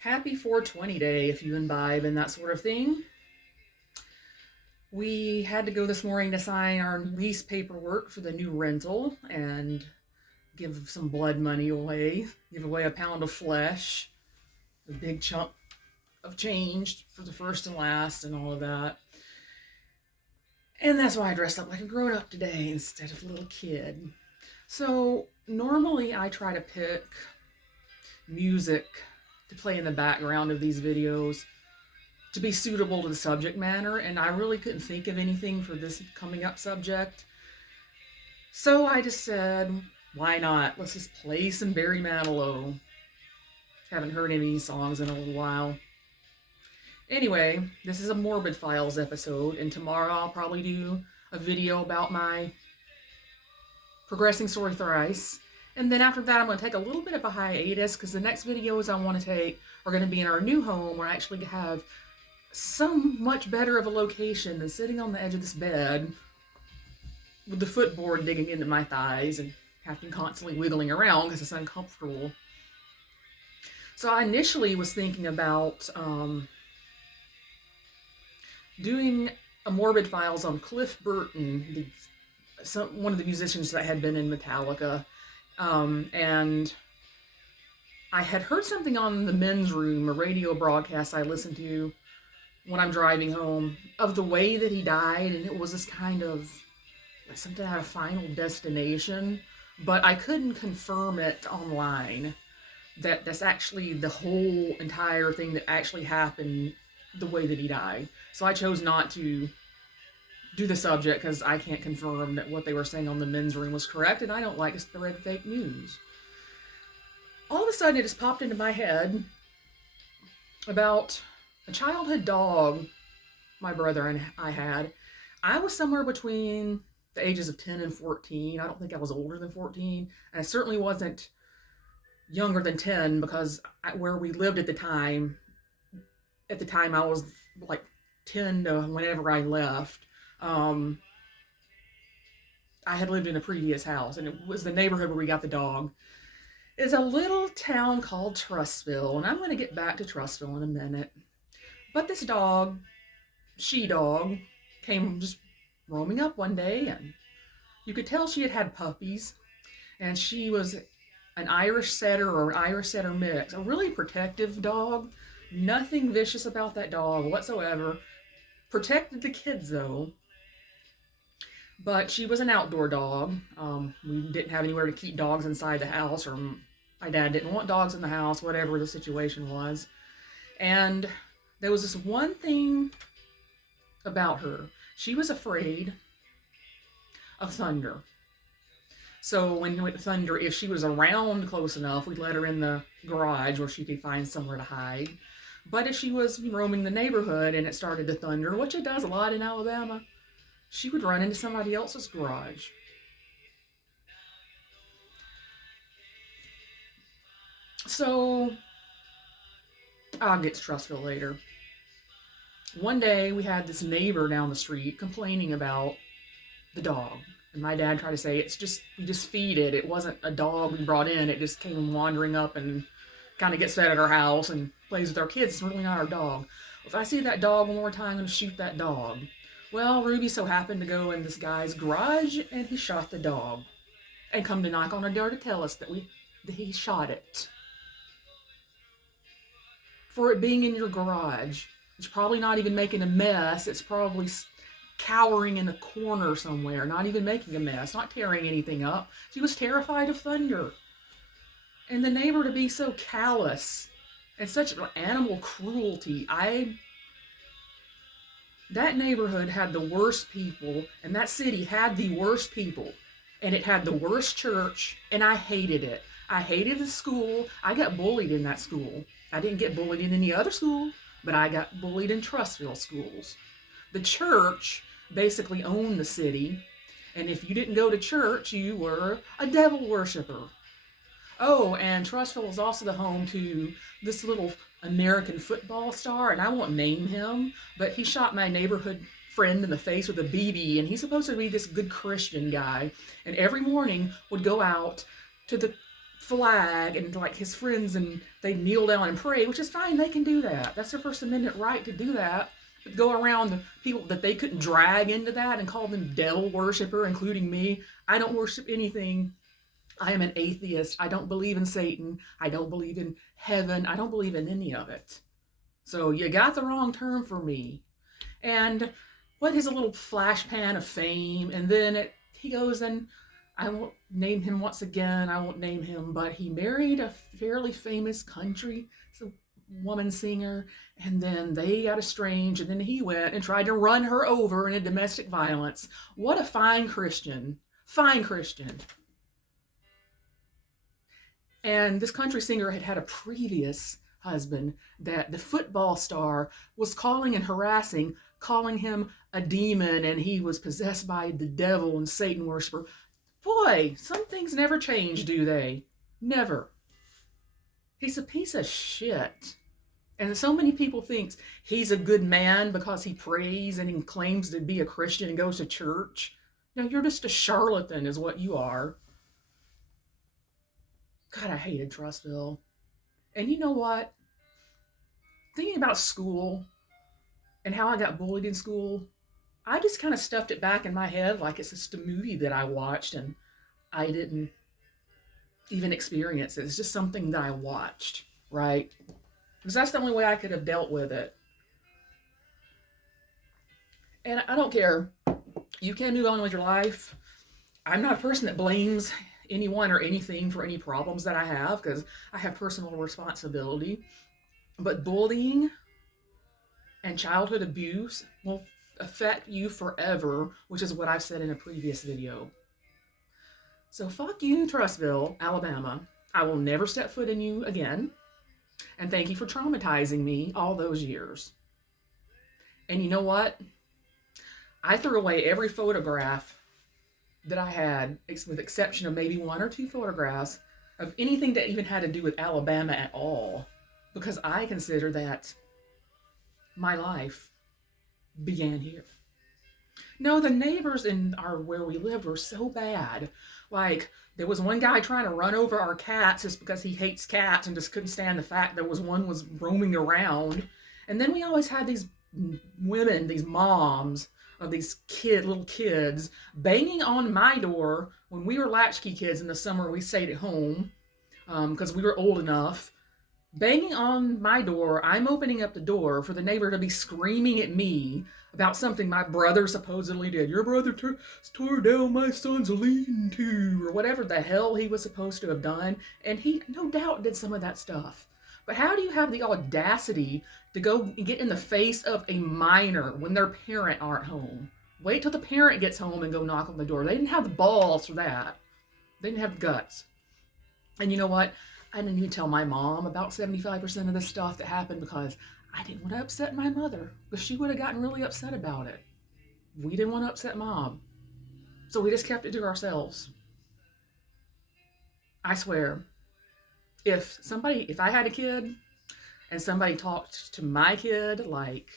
Happy 420 day if you imbibe and that sort of thing. We had to go this morning to sign our lease paperwork for the new rental and give some blood money away, give away a pound of flesh, a big chunk of change for the first and last, and all of that. And that's why I dressed up like a grown up today instead of a little kid. So, normally I try to pick music to play in the background of these videos to be suitable to the subject matter, and I really couldn't think of anything for this coming up subject. So I just said, why not? Let's just play some Barry Manilow. Haven't heard any of these songs in a little while. Anyway, this is a Morbid Files episode, and tomorrow I'll probably do a video about my progressing sore thrice. And then after that, I'm going to take a little bit of a hiatus because the next videos I want to take are going to be in our new home where I actually have so much better of a location than sitting on the edge of this bed with the footboard digging into my thighs and having constantly wiggling around because it's uncomfortable. So I initially was thinking about doing a Morbid Files on Cliff Burton, one of the musicians that had been in Metallica. And I had heard something on the men's room, a radio broadcast I listened to when I'm driving home, of the way that he died, and it was this kind of something out of Final Destination, but I couldn't confirm it online that that's actually the whole entire thing that actually happened the way that he died. So I chose not to do the subject because I can't confirm that what they were saying on the men's room was correct, and I don't like to spread fake news. All of a sudden, it just popped into my head about a childhood dog my brother and I had. I was somewhere between the ages of 10 and 14. I don't think I was older than 14, and I certainly wasn't younger than 10 because where we lived at the time I was like 10 to whenever I left. I had lived in a previous house, and it was the neighborhood where we got the dog. It's a little town called Trustville, and I'm going to get back to Trustville in a minute. But this dog, she-dog, came just roaming up one day, and you could tell she had had puppies, and she was an Irish setter or an Irish setter mix, a really protective dog. Nothing vicious about that dog whatsoever. Protected the kids, though. But she was an outdoor dog. We didn't have anywhere to keep dogs inside the house, or my dad didn't want dogs in the house, whatever the situation was. And there was this one thing about her. She was afraid of thunder. So when with thunder, if she was around close enough, we'd let her in the garage where she could find somewhere to hide. But if she was roaming the neighborhood and it started to thunder, which it does a lot in Alabama, she would run into somebody else's garage. So, I'll get to Trustville later. One day, we had this neighbor down the street complaining about the dog. And my dad tried to say, we just feed it. It wasn't a dog we brought in. It just came wandering up and kind of gets fed at our house and plays with our kids. It's really not our dog. If I see that dog one more time, I'm going to shoot that dog. Well, Ruby so happened to go in this guy's garage, and he shot the dog. And come to knock on our door to tell us that he shot it. For it being in your garage, it's probably not even making a mess. It's probably cowering in a corner somewhere, not even making a mess, not tearing anything up. She was terrified of thunder. And the neighbor to be so callous and such animal cruelty. That neighborhood had the worst people, and that city had the worst people, and it had the worst church, and I hated it. I hated the school. I got bullied in that school. I didn't get bullied in any other school, but I got bullied in Trustville schools. The church basically owned the city, and if you didn't go to church, you were a devil worshiper. Oh, and Trustville is also the home to this little American football star, and I won't name him, but he shot my neighborhood friend in the face with a BB, and he's supposed to be this good Christian guy, and every morning would go out to the flag and like his friends, and they kneel down and pray, which is fine. They can do that. That's their First Amendment right to do that. But go around the people that they couldn't drag into that and call them devil worshiper, including me. I don't worship anything. I am an atheist. I don't believe in Satan. I don't believe in heaven. I don't believe in any of it. So you got the wrong term for me. And what is a little flash pan of fame? And then he goes, and I won't name him once again. I won't name him, but he married a fairly famous country woman singer, and then they got estranged, and then he went and tried to run her over in a domestic violence. What a fine Christian. Fine Christian. And this country singer had had a previous husband that the football star was calling and harassing, calling him a demon, and he was possessed by the devil and Satan worshiper. Boy, some things never change, do they? Never. He's a piece of shit. And so many people think he's a good man because he prays and he claims to be a Christian and goes to church. No, you're just a charlatan is what you are. God, I hated Trustville. And you know what? Thinking about school and how I got bullied in school, I just kind of stuffed it back in my head like it's just a movie that I watched and I didn't even experience it. It's just something that I watched, right? Because that's the only way I could have dealt with it. And I don't care. You can move on with your life. I'm not a person that blames anyone or anything for any problems that I have because I have personal responsibility. But bullying and childhood abuse will affect you forever, which is what I've said in a previous video. So fuck you, Trustville, Alabama. I will never step foot in you again. And thank you for traumatizing me all those years. And you know what? I threw away every photograph that I had, with the exception of maybe 1 or 2 photographs of anything that even had to do with Alabama at all, because I consider that my life began here. No, the neighbors in where we lived were so bad. Like, there was one guy trying to run over our cats just because he hates cats and just couldn't stand the fact that one was roaming around. And then we always had these women, these moms of these little kids banging on my door when we were latchkey kids in the summer. We stayed at home because we were old enough. Banging on my door, I'm opening up the door for the neighbor to be screaming at me about something my brother supposedly did. Your brother tore down my son's lean-to, or whatever the hell he was supposed to have done. And he no doubt did some of that stuff. But how do you have the audacity to go and get in the face of a minor when their parent aren't home? Wait till the parent gets home and go knock on the door. They didn't have the balls for that. They didn't have the guts. And you know what? I didn't even tell my mom about 75% of the stuff that happened because I didn't want to upset my mother, because she would have gotten really upset about it. We didn't want to upset Mom. So we just kept it to ourselves. I swear, if I had a kid and somebody talked to my kid like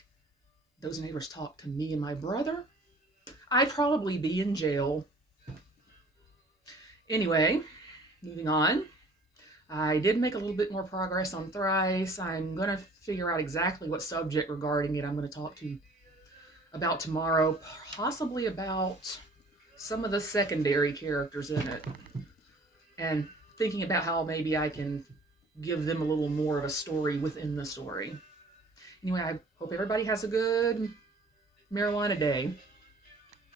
those neighbors talked to me and my brother, I'd probably be in jail. Anyway, moving on. I did make a little bit more progress on Thrice. I'm going to figure out exactly what subject regarding it I'm going to talk to you about tomorrow, possibly about some of the secondary characters in it, and thinking about how maybe I can give them a little more of a story within the story. Anyway, I hope everybody has a good marijuana day.